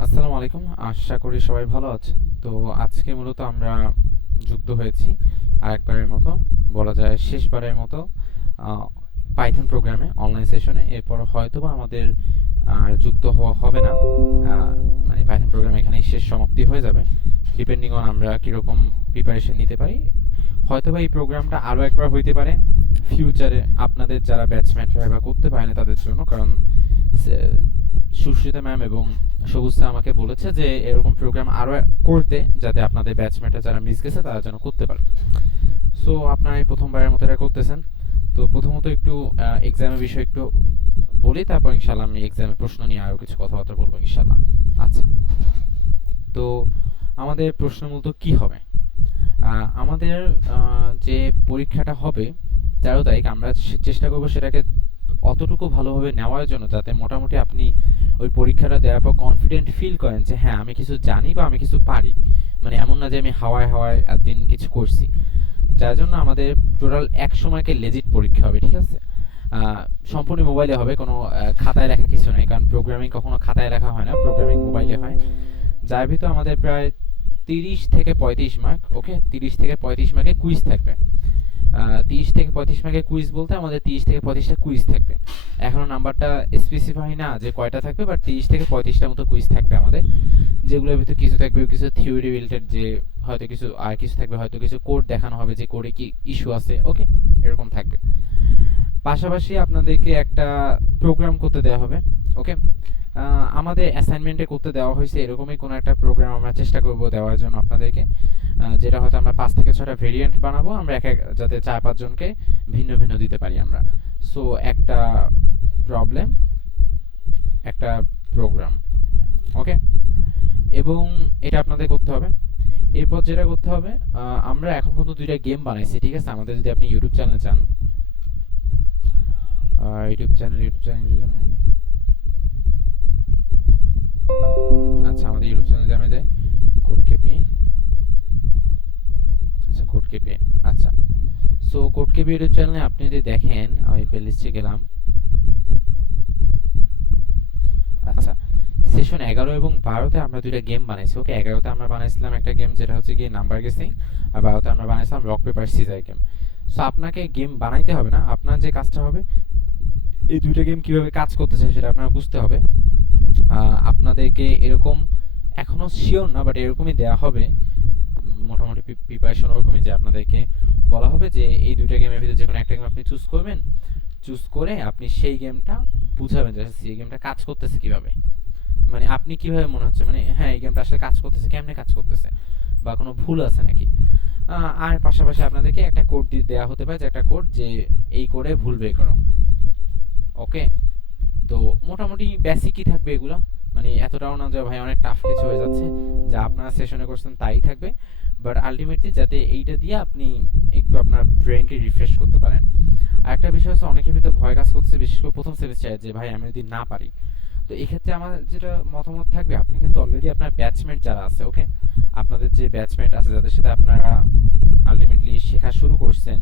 আসসালামু আলাইকুম। আশা করি সবাই ভালো আছেন। তো আজকে মূলত আমরা যুক্ত হয়েছি আরেকবারের মতো, বলা যায় শেষবারের মতো, পাইথন প্রোগ্রামে অনলাইন সেশনে। এরপর হয়তোবা আমাদের আর যুক্ত হওয়া হবে না। মানে পাইথন প্রোগ্রাম এখানেই শেষ সমাপ্তি হয়ে যাবে, ডিপেন্ডিং অন আমরা কীরকম প্রিপারেশন নিতে পারি। হয়তোবা এই প্রোগ্রামটা আরও একবার হইতে পারে ফিউচারে, আপনাদের যারা ব্যাচমেটরা বা করতে পারে না তাদের জন্য। কারণ সুস্মিতা ম্যাম এবং সবুজ স্যার আমাকে বলেছে যে এরকম প্রোগ্রাম আরও করতে, যাতে আপনাদের ব্যাচমেটরা যারা মিস গেছে তারা যেন করতে পারে। সো আপনারা এই প্রথমবারের মতো এটা করতেছেন। তো প্রথমত একটু এক্সামের বিষয়ে একটু বলি, তারপর ইনশাল্লাহ আমি এক্সামের প্রশ্ন নিয়ে আরও কিছু কথাবার্তা বলবো ইনশাল্লাহ। আচ্ছা, তো আমাদের প্রশ্ন মূলত কী হবে? আমাদের যে পরীক্ষাটা হবে 13 তারিখ, আমরা চেষ্টা করবো সেটাকে অতটুকু ভালোভাবে নেওয়ার জন্য যাতে মোটামুটি আপনি ওই পরীক্ষাটা দেওয়ার পর কনফিডেন্ট ফিল করেন যে হ্যাঁ আমি কিছু জানি বা আমি কিছু পারি। মানে এমন না যে আমি হাওয়ায় হাওয়ায় একদিন কিছু করছি। যার জন্য আমাদের টোটাল 100 মার্কের লেজিট পরীক্ষা হবে, ঠিক আছে? সম্পূর্ণ মোবাইলে হবে, কোনো খাতায় লেখা কিছু নাই, কারণ প্রোগ্রামিং কখনো খাতায় লেখা হয় না, প্রোগ্রামিং মোবাইলে হয়। যার ভিতর আমাদের প্রায় 30 থেকে 35 মার্ক, ওকে, 30 থেকে 35 মার্কের কুইজ থাকবে। 30 থেকে 35 মার্কের কুইজ বলতে আমাদের 30 থেকে 35টা কুইজ থাকবে। এখনো নাম্বারটা স্পেসিফাই না যে কয়টা থাকবে, বাট 30 থেকে 35টার মতো কুইজ থাকবে আমাদের, যেগুলোর ভিতরে কিছু থাকবে কিছু থিওরি রিলেটেড, যে হয়তো কিছু আর কিছু থাকবে, হয়তো কিছু কোড দেখানো হবে যে কোডে কি ইস্যু আছে, ওকে, এরকম থাকবে। পাশাপাশি আপনাদেরকে একটা প্রোগ্রাম করতে দেওয়া হবে, ওকে। আমাদের অ্যাসাইনমেন্টে করতে দেওয়া হয়েছে এরকমই কোনো একটা প্রোগ্রাম আমরা চেষ্টা করব দেওয়ার জন্য আপনাদেরকে, যেটা হয়তো আমরা 5 থেকে 6টা ভেরিয়েন্ট বানাবো আমরা, যাতে 4-5 জনকে ভিন্ন ভিন্ন দিতে পারি আমরা। সো একটা প্রবলেম, একটা প্রোগ্রাম, ওকে, এবং এটা আপনাদের করতে হবে। এরপর যেটা করতে হবে, আমরা এখন পর্যন্ত 2টা গেম বানাইছি, ঠিক আছে? আমাদের যদি আপনি ইউটিউব চ্যানেল চান, ইউটিউব চ্যানেল, আচ্ছা আমাদের ইউটিউব চ্যানেলে আমরা যাই, কোড কেপি, আচ্ছা কোড কেপি, আচ্ছা। সো কোড কেপি ইউটিউব চ্যানেলে আপনি যদি দেখেন, আমি প্লেলিস্টে গেলাম, আচ্ছা সেশন 11 এবং 12তে আমরা 2টা গেম বানাইছি, ওকে। 11তে আমরা বানাইছিলাম একটা গেম যেটা হচ্ছে গিয়ে নাম্বার গেসিং, আর 12তে আমরা বানাইছিলাম rock paper scissor game. So আপনাকে গেম বানাইতে হবে না, আপনার যে কাজটা হবে এই 2টা গেম কিভাবে কাজ করতেছে সেটা আপনার বুঝতে হবে। আপনাদেরকে এরকম এখনো শিওর না, বাট এরকমই দেয়া হবে, মোটামুটি প্রিপারেশন ওরকমই, যে আপনাদেরকে বলা হবে যে এই 2টা গেমের ভিতরে যে কোনো একটা গেম আপনি চুজ করবেন, চুজ করে আপনি সেই গেমটা বুঝাবেন যে সেই গেমটা কাজ করতেছে কিভাবে। মানে আপনি কিভাবে মনে হচ্ছে, মানে হ্যাঁ এই গেমটা আসলে কাজ করতেছে, কেমনে কাজ করতেছে, বা কোনো ভুল আছে নাকি। আর পাশাপাশি আপনাদেরকে একটা কোড দেওয়া হতে পারে, যে একটা কোড যে এই কোডে ভুল বের করো, ওকে। তো মোটামুটি বেসিকই থাকবে এগুলো, মানে এতটাও না যে ভাই অনেক টাফ কিছু হয়ে যাচ্ছে, যা আপনারা সেশনে করছেন তাই থাকবে। বাট আলটিমেটলি যাতে এইটা দিয়ে আপনি একটু আপনার ব্রেনকে রিফ্রেশ করতে পারেন। আর একটা বিষয় হচ্ছে, অনেকের ভিতরে ভয় কাজ করতেছে, বিশেষ করে প্রথম সেমিস্টারে, যে ভাই আমি যদি না পারি। তো এক্ষেত্রে আমার যেটা মতামত থাকবে, আপনি কিন্তু অলরেডি আপনার ব্যাচমেট যারা আছে, ওকে, আপনাদের যে ব্যাচমেট আছে যাদের সাথে আপনারা আলটিমেটলি শেখা শুরু করছেন,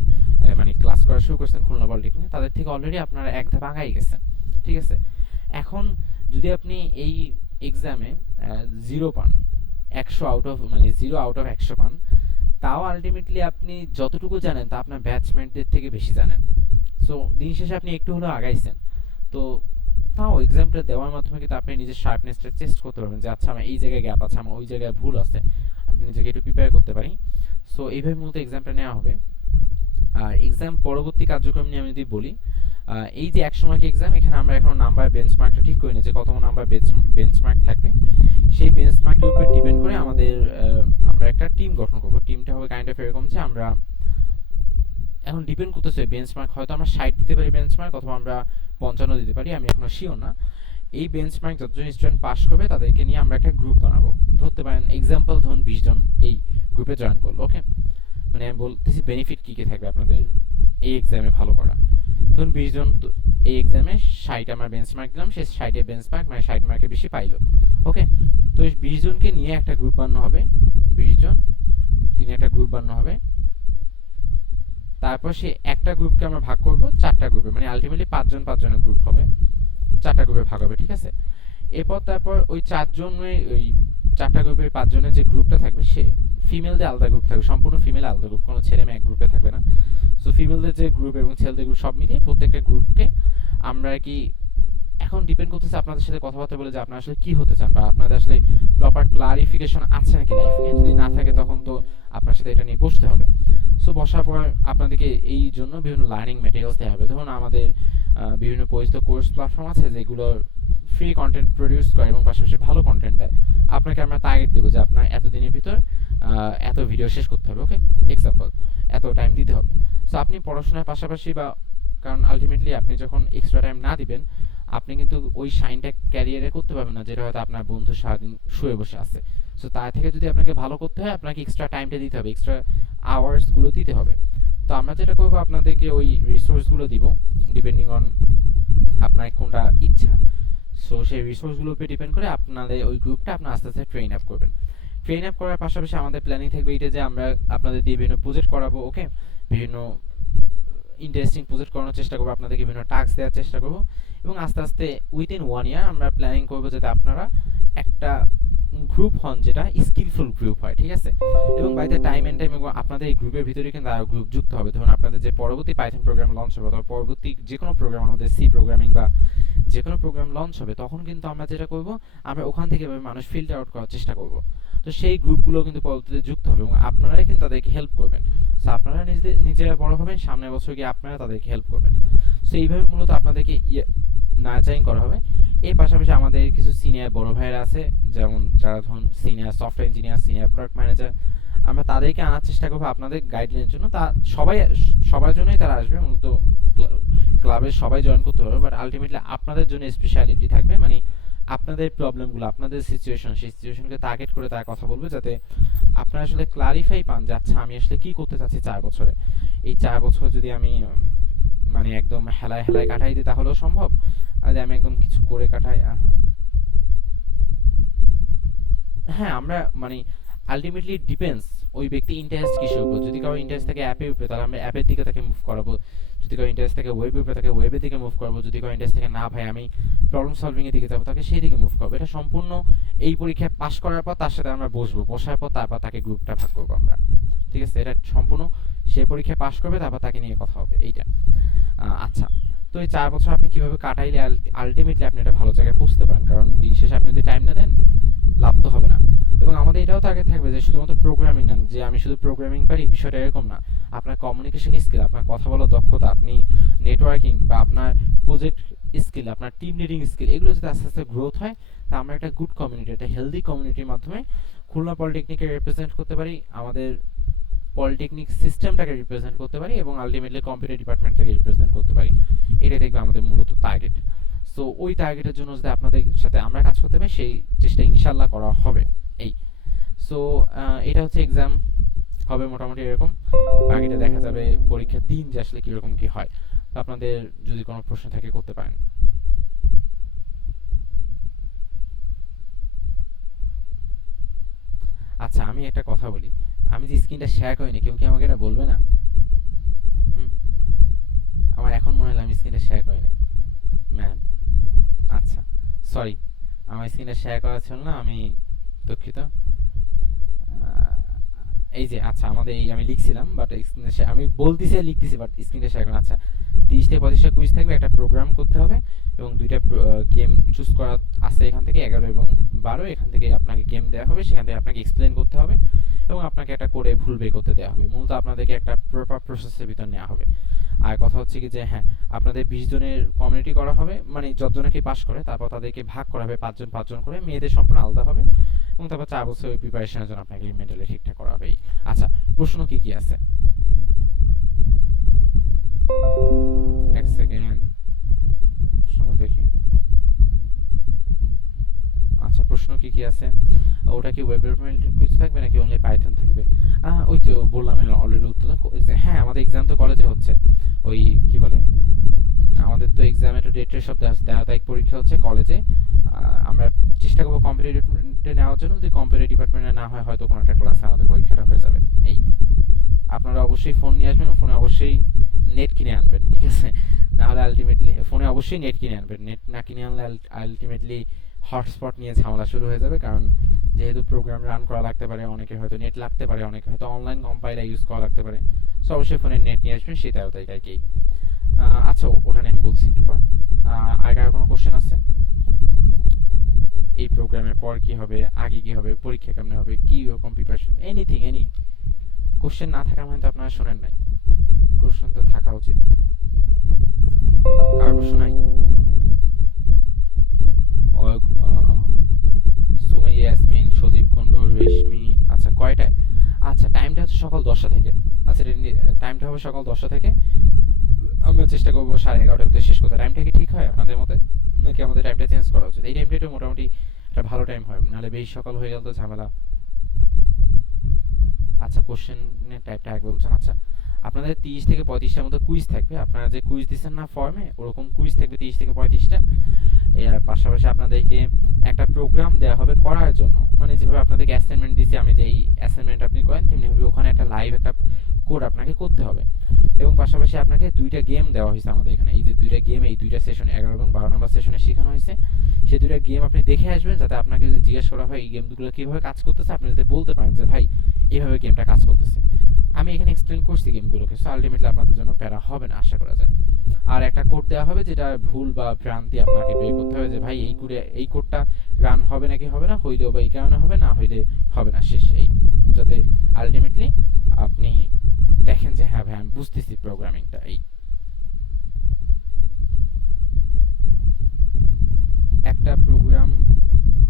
মানে ক্লাস করা শুরু করছেন খুলনা পলিটেকনিকে, তাদের থেকে অলরেডি আপনারা এক ধাপ আগাই গেছেন, ঠিক আছে? এখন যদি আপনি এই এক্সামে 0 পান, 100 আউট অফ, মানে 0 আউট অফ 100 পান, তাও আলটিমেটলি আপনি যতটুকু জানেন তা আপনার ব্যাচমেটদের থেকে বেশি জানেন। সো দিন শেষে আপনি একটু হলেও আগাইছেন। তো তাও এক্সামটা দেওয়ার মাধ্যমে কিন্তু আপনি নিজের শার্পনেসটা টেস্ট করতে পারবেন, যে আচ্ছা আমার এই জায়গায় গ্যাপ আছে, আমার ওই জায়গায় ভুল আছে, আপনি নিজেকে একটু প্রিপেয়ার করতে পারি। সো এইভাবে মূলত এক্সামটা নেওয়া হবে। আর এক্সাম পরবর্তী কার্যক্রম নিয়ে আমি যদি বলি, এই যে 100 মার্ক এক্সাম, এখানে আমরা এখন নাম্বার বেঞ্চমার্কটা ঠিক করি না যে কত নাম্বার বেঞ্চমার্ক থাকবে। সেই বেঞ্চমার্কের উপর ডিপেন্ড করে আমাদের আমরা একটা টিম গঠন করব। টিমটা হবে কাইন্ড অফ এরকম যে আমরা এখন ডিপেন্ড করতেছে বেঞ্চমার্ক, হয়তো আমরা 60 দিতে পারি বেঞ্চমার্ক, অথবা আমরা 55 দিতে পারি, আমি এখনো শিওর না। এই বেঞ্চমার্ক যতজন স্টুডেন্ট পাস করবে তাদেরকে নিয়ে আমরা একটা গ্রুপ বানাবো। ধরতে পারেন এক্সাম্পল, ধরুন 20 জন এই গ্রুপে জয়েন করলো, ওকে। মানে আমি বলতেছি বেনিফিট কী কী থাকবে আপনাদের এই এক্সামে ভালো করা। ধরুন 20 জন এই এক্সামে 60 আমরা বেঞ্চমার্ক দিলাম, সে 60 বেঞ্চমার্ক মানে 60 মার্কের বেশি পাইলো, ওকে। তো 20 জনকে নিয়ে একটা গ্রুপ বানানো হবে, 20 জন নিয়ে একটা গ্রুপ বানানো হবে। তারপর সে একটা গ্রুপকে আমরা ভাগ করব 4টা গ্রুপে, মানে আলটিমেটলি 5 জন 5 জনের গ্রুপ হবে, 4টা গ্রুপে ভাগ হবে, ঠিক আছে? এরপর তারপর ওই 4 জনের ওই 4টা গ্রুপের 5 জনের যে গ্রুপটা থাকবে সে ফিমেলদের আলাদা গ্রুপ থাকবে, সম্পূর্ণ ফিমেল আলাদা গ্রুপ, কোনো ছেলে মেয়ে এক গ্রুপে থাকবে না। সো ফিমেলদের যে গ্রুপ এবং ছেলেদের গ্রুপ সব মিলিয়ে প্রত্যেকটা গ্রুপকে আমরা কি এখন ডিপেন্ড করতেছে আপনাদের সাথে কথাবার্তা বলে যে আপনারা আসলে কি হতে চান বা আপনাদের আসলে প্রপার ক্লারিফিকেশন আছে নাকি লাইফ নিয়ে। যদি না থাকে তখন তো আপনার সাথে এটা নিয়ে বসতে হবে। সো বসার পর আপনাদেরকে এই জন্য বিভিন্ন লার্নিং ম্যাটেরিয়ালস দেওয়া হবে। ধরুন আমাদের বিভিন্ন পরিচিত কোর্স প্ল্যাটফর্ম আছে যেগুলো ফ্রি কন্টেন্ট প্রডিউস করে এবং পাশাপাশি ভালো কন্টেন্ট দেয়। আপনাকে আমরা টার্গেট দেবো যে আপনার এত দিনের ভিতর এত ভিডিও শেষ করতে হবে, ওকে, এক্সাম্পল এত টাইম দিতে হবে। সো আপনি পড়াশোনার পাশাপাশি বা কারণ আলটিমেটলি আপনি যখন এক্সট্রা টাইম না দিবেন আপনি কিন্তু ওই শাইনটা ক্যারিয়ারে করতে পারবেন না যেটা হয়তো আপনার বন্ধু সারাদিন শুয়ে বসে আছে। সো তার থেকে যদি আপনাকে ভালো করতে হয় আপনাকে এক্সট্রা টাইমটা দিতে হবে, এক্সট্রা আওয়ার্সগুলো দিতে হবে। তো আমরা যেটা করবো আপনাদেরকে ওই রিসোর্সগুলো দিব ডিপেন্ডিং অন আপনার কোনটা ইচ্ছা। সো সেই রিসোর্সগুলোর উপরে ডিপেন্ড করে আপনাদের ওই গ্রুপটা আপনার আস্তে আস্তে ট্রেন আপ করবেন। ট্রেন আপ করার পাশাপাশি আমাদের প্ল্যানিং থাকবে এটা যে আমরা আপনাদের দিয়ে বিভিন্ন প্রজেক্ট করাবো, ওকে, বিভিন্ন ইন্টারেস্টিং প্রজেক্ট করানোর চেষ্টা করবো, আপনাদেরকে বিভিন্ন টাস্ক দেওয়ার চেষ্টা করবো এবং আস্তে আস্তে উইদিন 1 ইয়ার আমরা প্ল্যানিং করবো যাতে আপনারা একটা গ্রুপ হন যেটা স্কিলফুল গ্রুপ হয়, ঠিক আছে। এবং by the time and time আপনাদের এই গ্রুপের ভিতরে কিন্তু আরো গ্রুপ যুক্ত হবে। ধরুন আপনাদের যে পরবর্তী পাইথন প্রোগ্রাম লঞ্চ হবে অথবা পরবর্তী যে কোনো প্রোগ্রাম আমাদের সি প্রোগ্রামিং বা যে কোনো প্রোগ্রাম লঞ্চ হবে তখন কিন্তু আমরা যেটা করব আমরা ওখান থেকে মানুষ ফিল্টার আউট করার চেষ্টা করব। তো সেই গ্রুপগুলো কিন্তু পরবর্তীতে যুক্ত হবে এবং আপনারাই কিন্তু তাদেরকে হেল্প করবেন। সো আপনারা নিজেরা বড় হবেন, সামনের বছর গিয়ে আপনারা তাদেরকে হেল্প করবেন। সো এইভাবে মূলত আপনাদেরকে নার্চারিং করা হবে। এর পাশাপাশি আমাদের কিছু সিনিয়র বড় ভাইয়েরা আছে যেমন যারা ধরুন senior software engineer, senior product manager, আমরা তাদেরকে আনার চেষ্টা করবো আপনাদের গাইডলাইনের জন্য। তা সবার জন্যই তারা আসবে, মূলত ক্লাবের সবাই জয়েন করতে পারবে, বাট আলটিমেটলি আপনাদের জন্য স্পেশালিটি থাকবে, মানে আপনাদের প্রবলেমগুলো আপনাদের সিচুয়েশন সেই সিচুয়েশনকে টার্গেট করে তারা কথা বলবে যাতে আপনারা আসলে ক্লারিফাই পান যে আচ্ছা আমি আসলে কি করতে চাচ্ছি 4 বছরে। এই 4 বছর যদি আমি মানে একদম হেলায় হেলায় কাটাই দিই তাহলেও সম্ভব, আর যদি আমি একদম কিছু করে কাটাই হ্যাঁ আমরা মানে আলটিমেটলি ডিপেন্ডস ওই ব্যক্তি ইন্টারেস্ট কিসের উপর। যদি কারো ইন্টারেস্ট থাকে অ্যাপের উপরে তাহলে আমরা অ্যাপের দিকে তাকে মুভ করাবো, যদি কারো ইন্টারেস্ট থাকে ওয়েবের উপরে তাকে ওয়েবের দিকে মুভ করবো, যদি কারো ইন্টারেস্ট থাকে না ভাই আমি প্রবলেম সলভিং এর দিকে যাবো তাকে সেই দিকে মুভ করবো। এটা সম্পূর্ণ এই পরীক্ষায় পাশ করার পর তার সাথে আমরা বসবো, বসার পর তারপর তাকে গ্রুপটা ভাগ করবো আমরা, ঠিক আছে। এটা সম্পূর্ণ সে পরীক্ষায় পাশ করবে তারপর তাকে নিয়ে কথা হবে এইটা। আচ্ছা, তো এই 4 বছর আপনি কিভাবে কাটাইলে আলটিমেটলি আপনি একটা ভালো জায়গায় পৌঁছতে পারেন, কারণ দিন শেষে আপনি যদি টাইম না দেন লাভ তো হবে না। এবং আমাদের এটাও টার্গেট থাকবে যে শুধুমাত্র প্রোগ্রামিং না, যে আমি শুধু প্রোগ্রামিং পারি বিষয়টা এরকম না। আপনার কমিউনিকেশন স্কিল, আপনার কথা বলার দক্ষতা, আপনি নেটওয়ার্কিং বা আপনার প্রজেক্ট স্কিল, আপনার টিম লিডিং স্কিল, এগুলো যদি আস্তে আস্তে গ্রোথ হয় তা আমরা একটা গুড কমিউনিটি, একটা হেলদি কমিউনিটির মাধ্যমে খুলনা পলিটেকনিককে রিপ্রেজেন্ট করতে পারি, আমাদের পলিটেকনিক সিস্টেমটাকে রিপ্রেজেন্ট করতে পারি এবং আলটিমেটলি কম্পিউটার ডিপার্টমেন্টটাকে রিপ্রেজেন্ট করতে পারি। এটাই থাকবে আমাদের মূলত টার্গেট। সো ওই টার্গেটের জন্য যদি আপনাদের সাথে আমরা কাজ করতে পারি সেই চেষ্টা ইনশাল্লাহ করা হবে। এই সো এটা হচ্ছে এক্সাম হবে মোটামুটি এরকম, বাকিটা দেখা যাবে পরীক্ষার দিন যে আসলে কীরকম কী হয়। তো আপনাদের যদি কোনো প্রশ্ন থাকে করতে পারেন। আচ্ছা আমি একটা কথা বলি, আমি যে স্ক্রিনটা শেয়ার করিনি কেউ কি আমাকে এটা বলবে না? হুম, আমার এখন মনে হলো আমি স্ক্রিনটা শেয়ার করিনি ম্যাম। আচ্ছা সরি, আমার স্ক্রিনটা শেয়ার করা ছিল না, আমি দুঃখিত। এই যে আচ্ছা আমাদের এই আমি লিখছিলাম বাট স্ক্রিনে আমি বলতেছি আর লিখতেছি বাট স্ক্রিনে শেয়ার করা। আচ্ছা 30 থেকে 25টা কুইজ থাকবে, একটা প্রোগ্রাম করতে হবে এবং দুইটা গেম চুজ করা আছে এখান থেকে 11 এবং 12। এখান থেকে আপনাকে গেম দেওয়া হবে, সেখান থেকে আপনাকে এক্সপ্লেন করতে হবে এবং আপনাকে একটা করে ভুল বের করতে দেওয়া হবে। মূলত আপনাদেরকে একটা প্রপার প্রসেসের ভিতর নেওয়া হবে। আর কথা হচ্ছে কি যে হ্যাঁ আপনাদের 20 জনের কমিউনিটি করা হবে, মানে যতজনকে পাস করে তারপর তাদেরকে ভাগ করা হবে 5 জন 5 জন করে, মেয়েদের সম্পূর্ণ আলাদা হবে এবং তারপর 4 বছর ওই প্রিপারেশনের জন্য আপনাকে মেন্টালি ঠিকঠাক করা হবে। আচ্ছা প্রশ্ন কি কি আছে? এক সেকেন্ড প্রশ্ন দেখি। আচ্ছা প্রশ্ন কি কি আছে? ওটা কি ওয়েব ডেভেলপমেন্টের কুইজ থাকবে নাকি অনলি পাইথন থাকবে? ওই তো বললাম অলরেডি উত্তর। হ্যাঁ আমাদের এক্সাম তো কলেজে হচ্ছে, ওই কি বলে আমাদের তো এক্সামের ডেটের সব দেওয়া তারিখ পরীক্ষা হচ্ছে কলেজে। আমরা চেষ্টা করবো কম্পিউটার ডিপার্টমেন্টে নেওয়ার জন্য, যদি কম্পিউটার ডিপার্টমেন্টে না হয় হয়তো কোনো একটা ক্লাসে আমাদের পরীক্ষাটা হয়ে যাবে। এই আপনারা অবশ্যই ফোন নিয়ে আসবেন, ফোনে অবশ্যই নেট কিনে আনবেন, ঠিক আছে? নাহলে আলটিমেটলি ফোনে অবশ্যই নেট কিনে আনবেন, নেট না কিনে আনলে আলটিমেটলি হটস্পট নিয়ে ঝামেলা শুরু হয়ে যাবে, কারণ যেহেতু প্রোগ্রাম রান করা লাগতে পারে, অনেকের হয়তো নেট লাগতে পারে, অনেকে হয়তো অনলাইন কম্পাইলার ইউজ করা লাগতে পারে। সো অবশ্যই ফোনে নেট নিয়ে আসবেন, সেটাও তাই আর কি। আচ্ছা, ওটা নিয়ে আমি বলছি একটু পর। আর কার কোনো কোশ্চেন আছে? এই প্রোগ্রামের পর কি হবে, আগে কি হবে, পরীক্ষা কেমন হবে, কি রকম প্রিপারেশন, এনিথিং, এনি কোশ্চেন না থাকার মানে তো আপনারা শোনেন নাই। কোশ্চেন তো থাকা উচিত। কার প্রশ্ন নাই? সুমাইয়া, ইয়াসমিন, সজীব কুন্ডু, রেশমি। আচ্ছা, কয়টায়? আচ্ছা, টাইমটা হচ্ছে সকাল 10টা থেকে। আচ্ছা, টাইমটা হবে সকাল 10টা থেকে। আমরা চেষ্টা করবো 11:30টার মধ্যে শেষ করতে। টাইমটা কি ঠিক হয় আপনাদের মতে, নাকি আমাদের টাইমটা চেঞ্জ করা উচিত? এই টাইমটা একটু মোটামুটি একটা ভালো টাইম হয়, নাহলে বেশি সকাল হয়ে গেল তো ঝামেলা। আচ্ছা, কোশ্চেনের টাইপটা আগে বলছেন। আচ্ছা, আপনাদের 30 থেকে 35টার মতো কুইজ থাকবে। আপনারা যে কুইজ দিচ্ছেন না ফর্মে, ওরকম কুইজ থাকবে 30 থেকে 35টা। এর পাশাপাশি আপনাদেরকে একটা প্রোগ্রাম দেওয়া হবে করার জন্য, মানে যেভাবে আপনাদেরকে অ্যাসাইনমেন্ট দিচ্ছি আমি, যে এই অ্যাসাইনমেন্ট আপনি করেন তেমনিভাবে ওখানে একটা লাইভ একটা কোড আপনাকে করতে হবে। এবং পাশাপাশি আপনাকে 2টা গেম দেওয়া হয়েছে আমাদের এখানে। এই যে 2টা গেম, এই 2টা সেশন 11 এবং 12 নম্বর সেশনে শেখানো হয়েছে। সেই 2টা গেম আপনি দেখে আসবেন, যাতে আপনাকে যদি জিজ্ঞেস করা হয় এই গেমগুলো কীভাবে কাজ করতেছে, আপনি যাতে বলতে পারেন যে ভাই এইভাবে গেমটা কাজ করতেছে। আমি এখানে এক্সপ্লেন করছি গেমগুলোকে, সো আলটিমেটলি আপনাদের জন্য প্যারা হবে না আশা করা যায়। আর একটা কোড দেওয়া হবে, যেটা ভুল বা ভ্রান্তি আপনাকে বের করতে হবে, যে ভাই এই কোডটা রান হবে নাকি হবে না, হইলেও বা এই কারণে হবে, না হইলে হবে না, শেষ। এই যাতে আলটিমেটলি আপনি দেখেন যে হ্যাঁ ভাই আমি বুঝতেছি প্রোগ্রামিংটা। এই একটা প্রোগ্রাম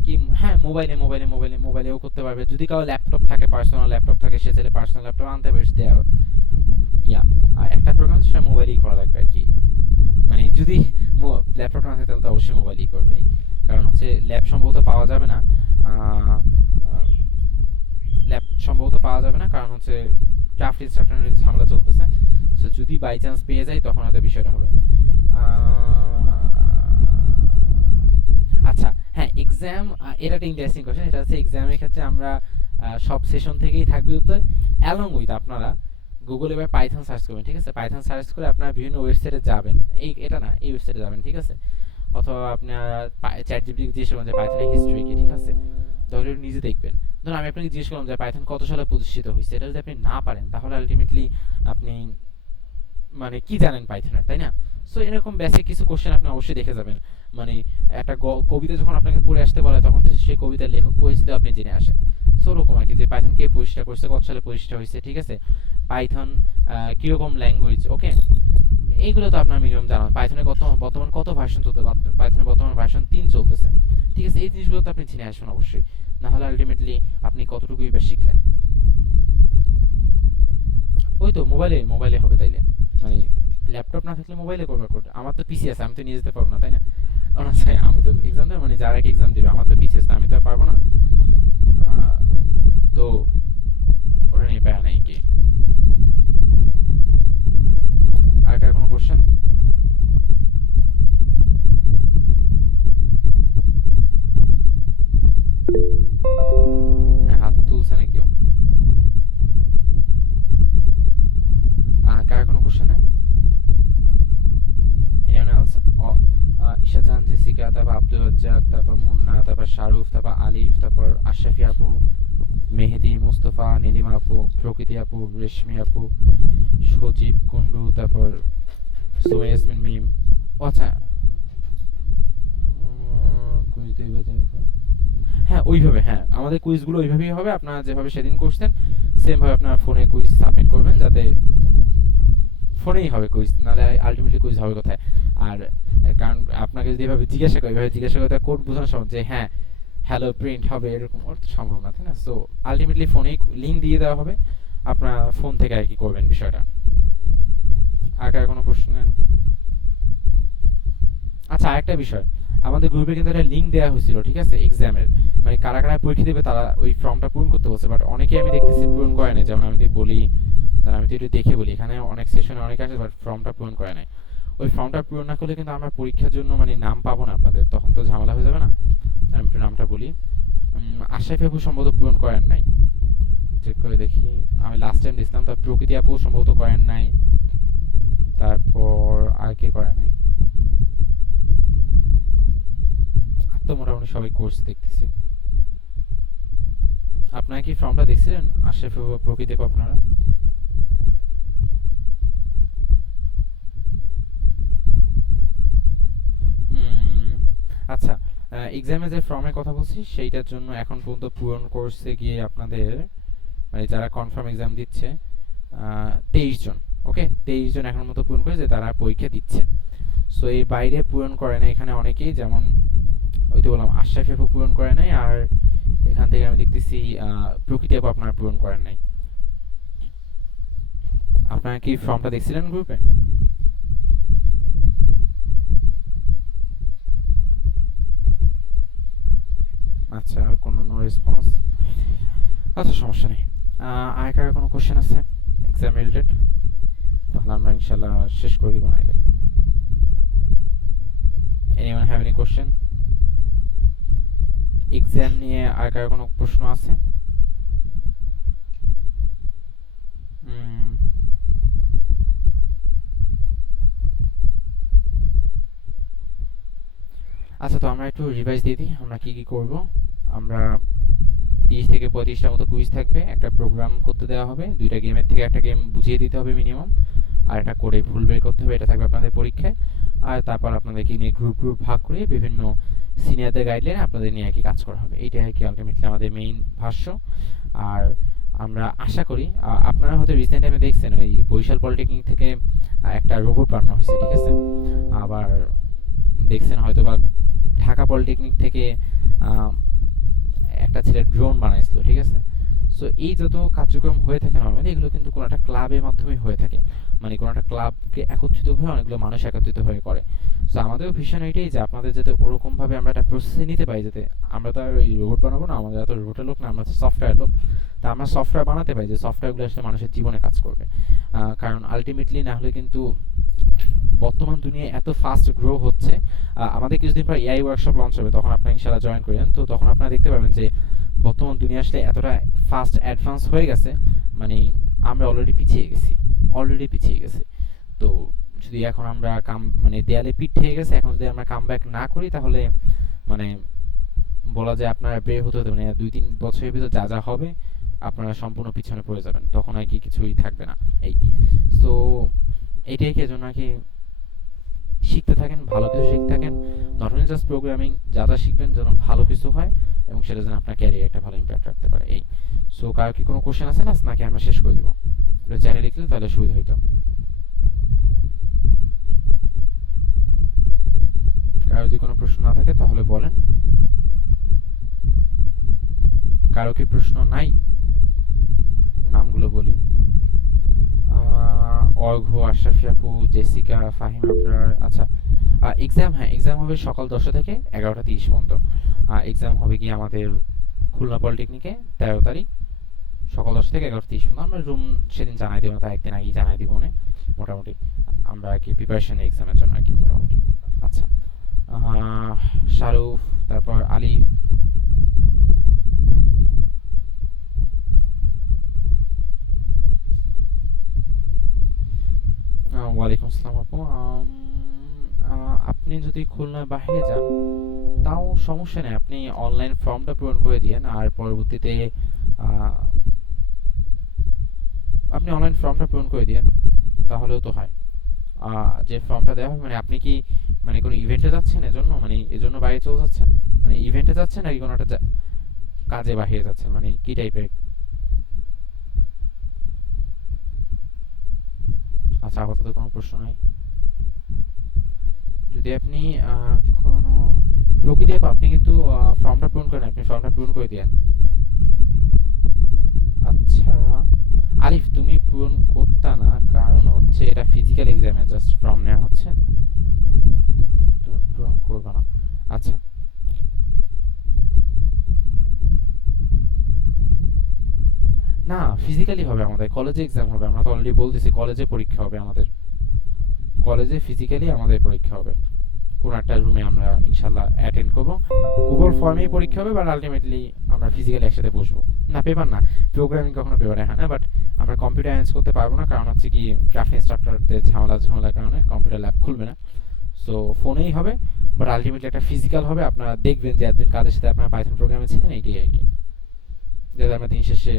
কি, হ্যাঁ, মোবাইলেও করতে পারবে। যদি কারো ল্যাপটপ থাকে, পার্সোনাল ল্যাপটপ থাকে, সে চাইলে পার্সোনাল ল্যাপটপ আনতে পারে দেওয়া। ইয়া, আর একটা প্রোগ্রাম সেটা মোবাইলেই করা লাগবে আর কি। মানে যদি ল্যাপটপ না থাকে তাহলে তো অবশ্যই মোবাইলেই করবে। কারণ হচ্ছে ল্যাব সম্ভবত পাওয়া যাবে না। ল্যাব সম্ভবত পাওয়া যাবে না, কারণ হচ্ছে ক্রাফট ইনস্ট্রাকশনের ঝামেলা চলতেছে। সো যদি বাই চান্স পেয়ে যাই তখন হয়তো বিষয়টা হবে। আচ্ছা, হ্যাঁ, এক্সাম, এটা একটা ইন্টারেস্টিং কোশ্চেন। এটা হচ্ছে এক্সামের ক্ষেত্রে আমরা সব সেশন থেকেই থাকবে উত্তর, অ্যালং উইথ আপনারা গুগলে এবার পাইথন সার্চ করবেন, ঠিক আছে? পাইথন সার্চ করে আপনারা বিভিন্ন ওয়েবসাইটে যাবেন। এটা না, এই ওয়েবসাইটে যাবেন, ঠিক আছে? অথবা আপনার চ্যাট জিপিটি জিজ্ঞেস করবেন যে পাইথনের হিস্ট্রি কি, ঠিক আছে? তাহলে নিজে দেখবেন। ধরুন আমি আপনাকে জিজ্ঞেস করলাম যে পাইথন কত সালে প্রতিষ্ঠিত হয়েছে, এটা যদি আপনি না পারেন তাহলে আলটিমেটলি আপনি মানে কি জানেন পাইথনের, তাই না? সো এরকম বেসিক কিছু কোশ্চেন আপনি অবশ্যই দেখে যাবেন। মানে একটা কবিতা যখন আপনাকে পড়ে আসতে বলে, তখন তো সেই কবিতার লেখক পরিচিতি আপনি জেনে আসেন। সো ওরকম আর কি, যে পাইথন কে প্রতিষ্ঠা করছে, কত সালে প্রতিষ্ঠা হয়েছে, ঠিক আছে? পাইথন কিরকম ল্যাঙ্গুয়েজ, ওকে? এইগুলো তো আপনার মিনিমাম জানা। পাইথনের বর্তমান কত ভার্সন চলতে, পাইথনের বর্তমান ভার্সন 3 চলতেছে, ঠিক আছে? এই জিনিসগুলো তো আপনি জেনে আসবেন অবশ্যই, না হলে আলটিমেটলি আপনি কতটুকুই বা শিখলেন। ওই তো মোবাইলে হবে তাইলে, মানে ল্যাপটপ না থাকলে মোবাইলে করবে কোড। আমার তো পিসি আছে, আমি তো নিয়ে যেতে পারবো না, তাই না? না স্যার, আমি তো এক্সাম দেবো, মানে যারা এক্সাম দেবে, আমার তো পিসি আছে, আমি তো আর পারবো না। আহ, তো ওটা নিয়ে প্যারা নাই কি। আর কার কোনো কোশ্চেন? হ্যাঁ, হাত তুলছে না কেউ? কার কোনো কোশ্চেন নাই? anyone else? ঈশাজান, জেসিকা, তারপর আব্দুল রাজ্জাক, তারপর মুন্না, তারপর শাহরুখ, তারপর আলিফ, তারপর আশরাফি আপু, মেহেদি, মুস্তফা, নীলিমা আপু, প্রকৃতি আপু, রেশমি আপু, সজীব কুন্ডু, তারপর সুমাইয়া, ইয়াসমিন, মিম। ও আচ্ছা, কুইজ হ্যাঁ ওইভাবে, হ্যাঁ আমাদের কুইজগুলো ওইভাবেই হবে। আপনারা যেভাবে সেদিন করছেন সেম ভাবে আপনার ফোনে কুইজ সাবমিট করবেন, যাতে ফোনেই হবে কুইজ, নাহলে আলটিমেটলি কুইজ হবে কোথায়? আর কারণ আপনাকে যদি এভাবে জিজ্ঞাসা করি, এভাবে জিজ্ঞাসা করতে কোড বোঝানো সম্ভব, যে হ্যাঁ হ্যালো প্রিন্ট হবে, এরকম ওর তো সম্ভব না, তাই না? সো আলটিমেটলি ফোনেই লিঙ্ক দিয়ে দেওয়া হবে, আপনার ফোন থেকে আর কি করবেন বিষয়টা। আর কার কোনো প্রশ্ন নেন? আচ্ছা, আরেকটা বিষয়, আমাদের গ্রুপে কিন্তু একটা লিঙ্ক দেওয়া হয়েছিল, ঠিক আছে, এক্সামের। মানে কারা কারা পরীক্ষা দেবে তারা ওই ফর্মটা পূরণ করতে বলছে, বাট অনেকেই আমি দেখতেছি পূরণ করে নাই। যেমন আমি যদি বলি, দাঁড়া আমি তো একটু দেখে বলি, এখানে অনেক সেশনে অনেকে আছে বাট ফর্মটা পূরণ করে নাই। ওই ফর্মটা পূরণ না করলে কিন্তু আমরা পরীক্ষার জন্য মানে নাম পাবো না আপনাদের, তখন তো ঝামেলা হয়ে যাবে না? আমি একটু নামটা বলি। আশরাফি আপু সম্ভবত পূরণ করেন নাই, চেক করে দেখি। আমি লাস্ট টাইম দিছিলাম, তার প্রকৃতি আপু সম্ভবত করেন নাই, তারপর আর কে করে নাই? তো মোটামুটি সবাই কোর্স দেখতেছি। আপনারা কি ফর্মটা দেখছিলেন আশরাফি প্রকৃতি আপনারা? উম, আচ্ছা, এক্সামে যে ফর্মের কথা বলছি সেইটার জন্য এখন পর্যন্ত পূরণ কোর্সে গিয়ে আপনাদের মানে যারা কনফার্ম এক্সাম দিচ্ছে 23 জন। ওকে, 23 জন এখন মতো পূরণ করেছে, তারা পরীক্ষা দিচ্ছে। সো এই বাইরে পূরণ করে না এখানে অনেকেই, যেমন ওই তো বললাম আশরাফি আপু পূরণ করে নাই, আর এখান থেকে আমি দেখতেছি প্রকৃতি আপু আপনারা পূরণ করেন নাই। আপনারা কি ফর্মটা দেখছিলেন গ্রুপে? আচ্ছা, আর কোনো নো রেসপন্স? আচ্ছা, সমস্যা নেই। আর কারো কোনো কোশ্চেন আছে এক্সাম রিলেটেড? তাহলে আমরা ইনশাল্লাহ শেষ করে দিব নাইলে। Anyone have any question exam নিয়ে? আর কারো কোনো প্রশ্ন আছে? উম, আচ্ছা, তো আমরা একটু রিভাইজ দিয়ে দিই আমরা কি কি করব। আমরা 30 থেকে 35টার মতো কুইজ থাকবে, একটা প্রোগ্রাম করতে দেওয়া হবে, দুইটা গেমের থেকে একটা গেম বুঝিয়ে দিতে হবে মিনিমাম, আর একটা করে ভুল বের করতে হবে, এটা থাকবে আপনাদের পরীক্ষায়। আর তারপর আপনাদেরকে নিয়ে গ্রুপ গ্রুপ ভাগ করে বিভিন্ন সিনিয়রদের গাইডলাইনে আপনাদের নিয়ে আর কি কাজ করা হবে, এইটাই আর কি আলটিমেটলি আমাদের মেইন ভাষ্য। আর আমরা আশা করি আপনারা হয়তো রিসেন্ট টাইমে দেখছেন ওই বরিশাল পলিটেকনিক থেকে একটা রোবট বানানো হয়েছে, ঠিক আছে? আবার দেখছেন হয়তো বা ঢাকা পলিটেকনিক থেকে আহ, একটা ছেলে ড্রোন বানাইছিল, ঠিক আছে? সো এই যত কার্যক্রম হয়ে থাকে নর্মালি এগুলো কিন্তু কোনো একটা ক্লাবের মাধ্যমে হয়ে থাকে, মানে কোনো একটা ক্লাবকে একত্রিত হয়ে অনেকগুলো মানুষ একত্রিত হয়ে করে। সো আমাদেরও ভীষণ এটাই যে আপনাদের যাতে ওরকম ভাবে আমরা একটা প্রসেসে নিতে পারি, যাতে আমরা তো আর ওই রোবট বানাবো না, আমাদের এত রোবটের লোক না, আমরা সফটওয়্যার লোক। তা আমরা সফটওয়্যার বানাতে পারি যে সফটওয়্যারগুলো আসলে মানুষের জীবনে কাজ করবে। কারণ আলটিমেটলি না হলে কিন্তু বর্তমান দুনিয়ায় এত ফাস্ট গ্রো হচ্ছে। আমাদের কিছুদিন পর এআই ওয়ার্কশপ লঞ্চ হবে, তখন আপনারা ইনশাআল্লাহ জয়েন করেন, তো তখন আপনারা দেখতে পাবেন যে বর্তমান দুনিয়া আসলে এতটা ফাস্ট অ্যাডভান্স হয়ে গেছে, মানে আমরা অলরেডি পিছিয়ে গেছি। তো যদি এখন আমরা মানে দেয়ালে পিঠ থেকে গেছে, এখন যদি আমরা কাম ব্যাক না করি তাহলে মানে বলা যায় আপনারা বের হতে হতে মানে 2-3 বছরের ভিতর যা যা হবে আপনারা সম্পূর্ণ পিছনে পড়ে যাবেন, তখন আর কি কিছুই থাকবে না। এই তো এইটাই কি জন্য আর কি শিখতে থাকেন, ভালো কিছু শিখতে থাকেন, নট অনলি জাস্ট প্রোগ্রামিং, যা যা শিখবেন যেন ভালো কিছু হয় এবং সেটা যেন আপনার ক্যারিয়ারে একটা ভালো ইম্প্যাক্ট রাখতে পারে। এই সো কারো কি কোনো কোশ্চেন আছে না, নাকি আমরা শেষ করে দিব? এটা চ্যানেলে লিখলে তাহলে সুবিধা হইতো। কারো যদি কোনো প্রশ্ন না থাকে তাহলে বলেন। কারো কি প্রশ্ন নাই? নামগুলো বলি: অর্ঘ্য, আশরাফি আপু, জেসিকা, ফাহিম আবরার। আচ্ছা, এক্সাম, হ্যাঁ এক্সাম হবে সকাল 10টা থেকে 11টা 30 পর্যন্ত। এক্সাম হবে কি আমাদের খুলনা পলিটেকনিকে 13 তারিখ সকাল 10 থেকে 11টা 30 পর্যন্ত। আমরা রুম সেদিন জানাই দেবো, তার একদিন আগেই জানাই দিব না মোটামুটি। আমরা আর কি প্রিপারেশন এক্সামের জন্য আর কি মোটামুটি। আচ্ছা, শারুফ, তারপর আলিফ। ওয়ালাইকুম আসসালাম আপু। আপনি যদি খুলনার বাইরে যান তাও সমস্যা নেই, আপনি অনলাইন ফর্মটা পূরণ করে দিয়েন, আর পরবর্তীতে আহ, আপনি অনলাইন ফর্মটা পূরণ করে দিয়েন তাহলেও তো হয়। যে ফর্মটা দেওয়া হবে, মানে আপনি কি মানে কোনো ইভেন্টে যাচ্ছেন এজন্য, মানে এজন্য বাইরে চলে যাচ্ছেন, মানে ইভেন্টে যাচ্ছেন নাকি কোনো একটা কাজে বাইরে যাচ্ছেন, মানে কি টাইপের? আচ্ছা, আপাতত কোনো প্রশ্ন নাই। যদি আপনি কোনো প্রকৃতি আপনি কিন্তু ফর্মটা পূরণ করেন, আপনি ফর্মটা পূরণ করে দিয়েন। আচ্ছা, আলিফ তুমি পূরণ করতা না, কারণ হচ্ছে এটা ফিজিক্যাল এক্সামে জাস্ট ফর্ম নেওয়া হচ্ছে, তুমি পূরণ করবে না। আচ্ছা, না ফিজিক্যালি হবে, আমাদের কলেজে এক্সাম হবে, আমরা তো অলরেডি বলতেছি কলেজে পরীক্ষা হবে আমাদের, কলেজে ফিজিক্যালি আমাদের পরীক্ষা হবে, কোন একটা রুমে আমরা ইনশাল্লাহ অ্যাটেন্ড করব, গুগল ফর্মেই পরীক্ষা হবে, বাট আলটিমেটলি আমরা ফিজিক্যালি একসাথে বসবো। না পেপার না, প্রোগ্রামিং কখনো পেপারে হয় না, বাট আমরা কম্পিউটার অ্যারেঞ্জ করতে পারবো না, কারণ হচ্ছে কি ক্রাফট ইনস্ট্রাক্টরদের ঝামেলার কারণে কম্পিউটার ল্যাব খুলবে না। সো ফোনেই হবে, বাট আলটিমেটলি একটা ফিজিক্যাল হবে, আপনারা দেখবেন যে একদিন কাদের সাথে আপনারা পাইথন প্রোগ্রামে ছিলেন, এইটাই আর কি, যাতে আমরা দিন শেষে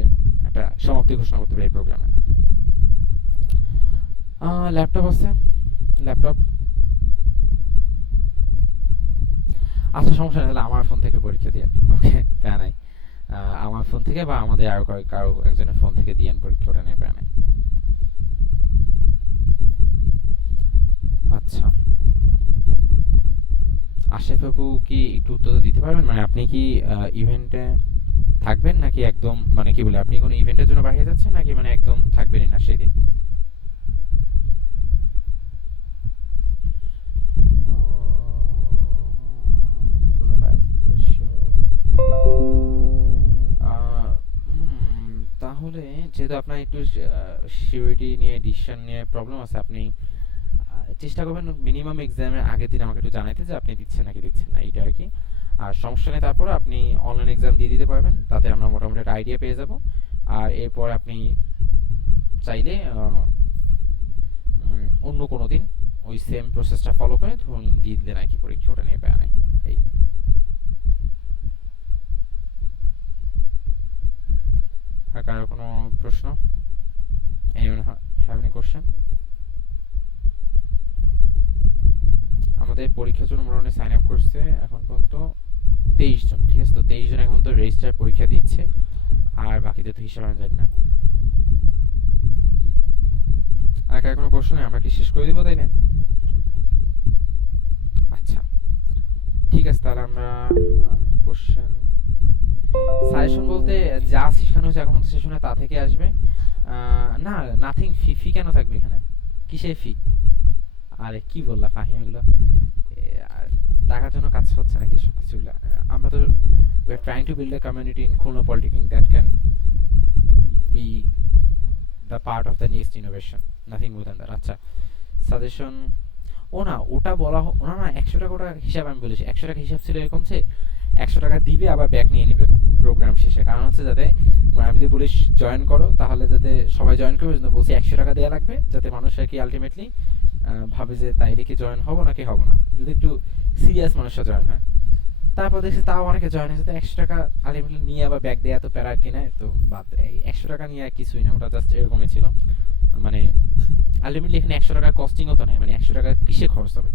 একটা সমাপ্তি ঘোষণা করতে পারি প্রোগ্রামে। ল্যাপটপ আছে, ল্যাপটপ, আচ্ছা সমস্যা নেই, তাহলে আমার ফোন থেকে পরীক্ষা দিয়ে, ওকে প্যারা নাই। আমার ফোন থেকে বা আমাদের আরো কারো একজনের ফোন থেকে দিয়েন পরীক্ষা, ওটা নিয়ে প্যারা নাই। আচ্ছা, আশিফ আপু কি একটু উত্তর দিতে পারবেন, মানে আপনি কি ইভেন্টে থাকবেন নাকি একদম, মানে কি বলে, আপনি কোনো ইভেন্টের জন্য বাইরে যাচ্ছেন নাকি মানে একদম থাকবেনই না সেদিন? খুলনা বাইরে তাহলে যেহেতু আপনার একটু সিউরিটি নিয়ে ডিসিশন নিয়ে প্রবলেম আছে, আপনি চেষ্টা করবেন মিনিমাম এক্সামের আগের দিন আমাকে একটু জানাইতে যে আপনি দিচ্ছেন নাকি দিচ্ছেন না, এইটা আর কি। আর সমস্যা নেই, তারপরে আপনি অনলাইন এক্সাম দিয়ে দিতে পারবেন, তাতে আমরা মোটামুটি একটা আইডিয়া পেয়ে যাব। আর এরপর আপনি চাইলে অন্য কোনো দিন ওই সেম প্রসেসটা ফলো করে ধরুন দিয়ে দিলেন আর কি পরীক্ষা, ওটা নিয়ে পায় নাই। এই আর কারো কোনো প্রশ্ন? anyone have any question? আমাদের পরীক্ষার জন্য মোটামুটি সাইন আপ করছে এখন পর্যন্ত 23 জন, ঠিক আছে? তো 23 জন এখন তো রেজিস্টার পরীক্ষা দিচ্ছে, আর বাকিদের তো হিসাব আমি জানি না। আর কার কোনো প্রশ্ন নেই, আমরা কি শেষ করে দিব তাই না? আচ্ছা ঠিক আছে, তাহলে আমরা কোশ্চেন সাজেশন বলতে যা শেখানো হয়েছে এখন সেশনে তা থেকে আসবে। না, নাথিং, ফি ফি কেন থাকবে এখানে? কিসের ফি? আরে কি বললা ফাহিম, এগুলো আর টাকার জন্য কাজ হচ্ছে নাকি সব কিছুগুলো? আমরা তো we are trying to build a community in Khulna Polytechnic that can be the part of the next innovation, nothing more than that. আচ্ছা সাজেশন, ও না ওটা বলা না না 100 টাকা, ওটা হিসাব আমি বলেছি, 100 টাকা হিসাব ছিল এরকম যে 100 টাকা দিবে আবার ব্যাক নিয়ে নেবে প্রোগ্রাম শেষে, কারণ হচ্ছে যাতে মানে আমি যদি বলি জয়েন করো তাহলে যাতে সবাই জয়েন করবে, জন্য বলছি 100 টাকা দেওয়া লাগবে, যাতে মানুষ আর কি আলটিমেটলি ভাবে যে তাইলে কি জয়েন হবো নাকি হবো না, যদি একটু সিরিয়াস মানুষরা জয়েন হয়। তারপর দেখছি তাও অনেকে জয়েন হয়েছে, তো 100 টাকা আলটিমেটলি নিয়ে আবার ব্যাক দেওয়া তো প্যারা আর কি না, তো বাদ, এই 100 টাকা নিয়ে আর কিছুই না, ওটা জাস্ট এরকমই ছিল। মানে আলটিমেটলি এখানে 100 টাকার কস্টিংও তো নেই, মানে 100 টাকা কিসে খরচ হবে?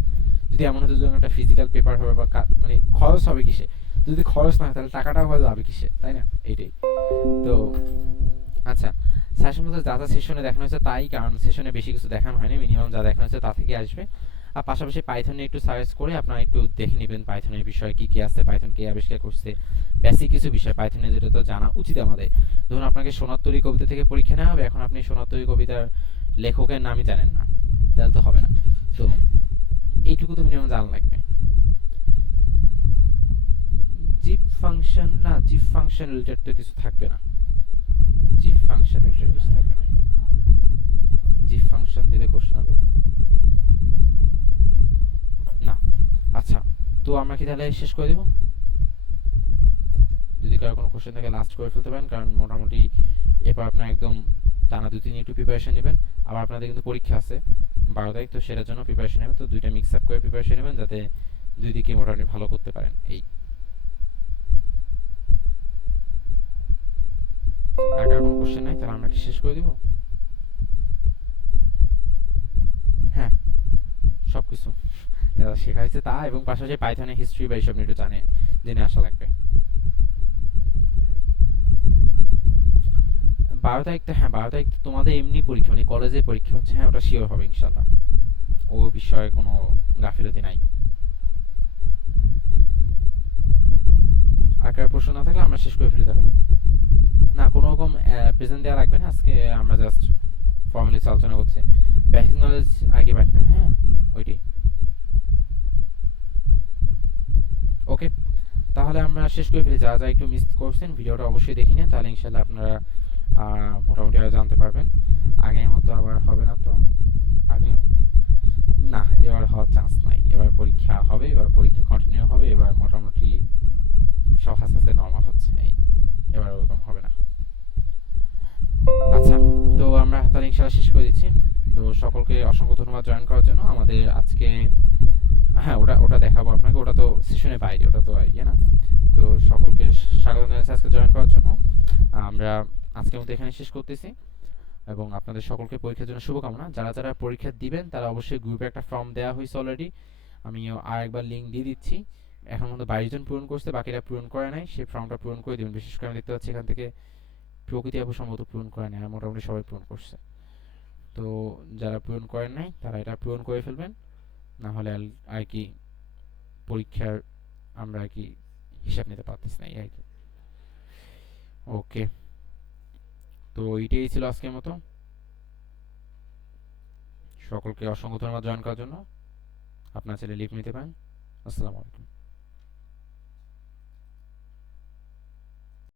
যদি এমন হতো যে একটা ফিজিক্যাল পেপার হবে বা মানে খরচ হবে কিসে? যদি খরচ না হয় তাহলে টাকাটাও হয়ে যাবে কিসে, তাই না? এইটাই তো। আচ্ছা সেশন বলতে যা যা সেশনে দেখানো হয়েছে তাই, কারণ সেশনে বেশি কিছু দেখানো হয়নি, মিনিমাম যা দেখানো হয়েছে তা থেকে আসবে। আর পাশাপাশি পাইথনে একটু সার্চ করে আপনারা একটু দেখে নেবেন পাইথনের বিষয়ে কি কি আছে, পাইথন কে আবিষ্কার করছে, বেসিক কিছু বিষয় পাইথনে যেটা তো জানা উচিত আমাদের। ধরুন আপনাকে সোনার তরী কবিতা থেকে পরীক্ষা নেওয়া হবে, এখন আপনি সোনার তরী কবিতার লেখকের নামই জানেন না, তাহলে তো হবে না। তো এইটুকু তো মিনিমাম জানা লাগবে। জিপ ফাংশন, না জিপ ফাংশন রিলেটেড তো কিছু থাকবে না, জিপ ফাংশন রিলেটেড কিছু থাকবে না, জিপ ফাংশন দিলে কোশ্চেন হবে না। আচ্ছা তো আমরা কি তাহলে শেষ করে দেব? যদি কারো কোনো কোশ্চেন থাকে লাস্ট করে ফেলতে পারেন, কারণ মোটামুটি এরপর আপনার একদম টানা 2-3 দিন একটু প্রিপারেশন নেবেন। আবার আপনাদের কিন্তু পরীক্ষা আছে 12 তারিখ, তো সেটার জন্য প্রিপারেশন নেবেন, তো দুইটা মিক্স আপ করে প্রিপারেশন নেবেন যাতে দুই দিকে মোটামুটি ভালো করতে পারেন। এই আর কারো কোনো কোশ্চেন নাই, তাহলে আমরা কি শেষ করে দিব? হ্যাঁ সবকিছু যারা শেখা হয়েছে তা, এবং পাশাপাশি পাইথনের হিস্ট্রি বা এইসব নিয়ে একটু জেনে আসা লাগবে। 12 তারিখ তো, হ্যাঁ 12 তারিখ তোমাদের এমনি পরীক্ষা, মানে কলেজে পরীক্ষা হচ্ছে, হ্যাঁ ওটা শিওর হবে ইনশাল্লাহ, ও বিষয়ে কোনো গাফিলতি নাই। আর কারো প্রশ্ন না থাকলে আমরা শেষ করে ফেলি তাহলে। না কোনো রকম প্রেজেন্ট দেওয়া লাগবে না, আজকে আমরা জাস্ট ফর্মালি আলোচনা করছি, বেসিক নলেজ আগে পাঠ না, হ্যাঁ ওইটাই। ওকে তাহলে আমরা শেষ করে ফেলি, যা যা একটু মিস করছেন ভিডিওটা অবশ্যই দেখে নিন, তাহলে ইনশাল্লাহ আপনারা মোটামুটি আরো জানতে পারবেন। আগের মতো আবার হবে না তো, আগে না এবার হওয়ার চান্স নাই, এবার পরীক্ষা হবে, এবার পরীক্ষা কন্টিনিউ হবে, এবার মোটামুটি সব আস্তে আস্তে নর্মাল হচ্ছে, এই এবার ওরকম হবে না। আচ্ছা তো আমরা তাহলে ইনশাল্লাহ শেষ করে দিচ্ছি। তো সকলকে অসংখ্য ধন্যবাদ জয়েন করার জন্য। আমাদের আজকে হ্যাঁ, ওটা ওটা দেখাবো আপনাকে। ওটা তো সেশনের বাইরে, ওটা তো ইয়ে না। তো সকলকে স্বাগত জানাচ্ছি আজকে জয়েন করার জন্য। আমরা আজকের মতো এখানে শেষ করতেছি এবং আপনাদের সকলকে পরীক্ষার জন্য শুভকামনা। যারা যারা পরীক্ষা দিবেন তারা অবশ্যই গ্রুপে একটা ফর্ম দেওয়া হয়েছে অলরেডি, আমিও আর একবার লিঙ্ক দিয়ে দিচ্ছি। এখন মধ্যে 22 জন পূরণ করছে, বাকিরা পূরণ করে নাই, সেই ফর্মটা পূরণ করে দিবেন। বিশেষ করে আমি দেখতে পাচ্ছি এখান থেকে প্রকৃতি আপু সম্ভবত পূরণ করে নাই, আর মোটামুটি সবাই পূরণ করছে। তো যারা পূরণ করেন নাই তারা এটা পূরণ করে ফেলবেন, না হলে আর কি পরীক্ষার আমরা আর কি হিসাব নিতে পারতেছি না এই আর কি। ওকে, তো এইটাই ছিল আজকের মতো। সকলকে অসংখ্য ধন্যবাদ জয়েন করার জন্য। আপনার ছেলে লিভ নিতে পারেন। আসসালামু আলাইকুম।